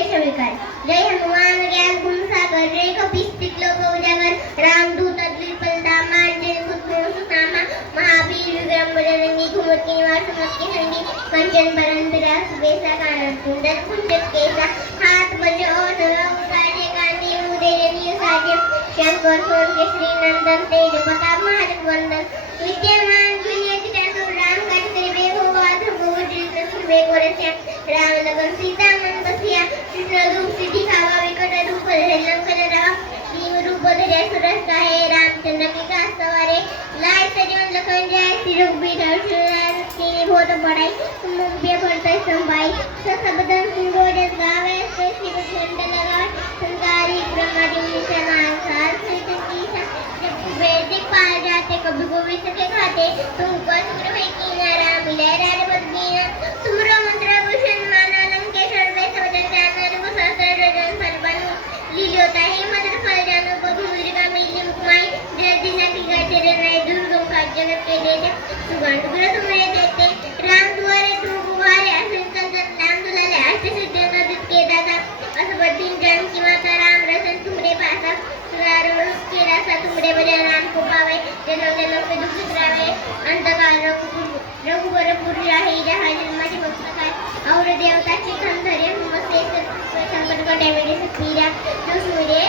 वेश विकार जय हनुमान ज्ञान गुण सागर जय कपीस लोक उजागर रामदूत अद्विपल धामा जय कुद्रो सुनामा महावीर विक्रम बजरंगी कुमति निवास मक्की संगी कंचन बरन विरास बेसा कानन कुंडल कुंडल केसा हाथ बजो काजे कांदी उदय साजे शंकर सोन केसरी नंदन तेज प्रताप महाजन वंदन विद्यमान दुनिया राम काज बेहो वाध गोजिल तस्वे कोरस्या राम लगन सीता मन बसिया कृष्ण रूप सिद्धि खावा विकट रूप धरे लंकन राम भीम रूप धरे सुरस गाहे रामचंद्र के काज सवारे लाय सजीवन लखन जाय सिरुग बीधर सुराय बहुत बड़ाई तुम मुंबिया पड़ता संभाई सबदन सिंगोजस गावे श्री घंटा लगा संगारी ब्रह्मादि निशान सार सहित कीसा जब वैदिक पार जाते कभी गोवी सके खाते तुमको सुग्र में कीना राम मिले राज बदनीना सुमरो मंत्र भूषण माना लंकेश्वर में सवजन जाना रुको सहस्र रजन फल बनु लीलोता ही मदर फल जानो बधु वीरगा मिली मुकमाई जल्दी ना की गाते रे दुर्गम का जगत के देते सुगंध गुरु तुम्हारे देते राम द्वारे तू गुवारे असंकल जन नाम दुलाले अष्ट सिद्ध नदित के दाता असबद्दीन जन की माता राम रतन तुम्हारे पासा सुरारो के रासा तुम्हारे बजाय राम को पावे जन्म जन्म पे दुख रावे अंतकाल रघुवर पुर राहे जहाँ जन्माची भक्त काय और देवताची धन धरे मस्ते संकट कटे वेळे सपीरा जो सूर्य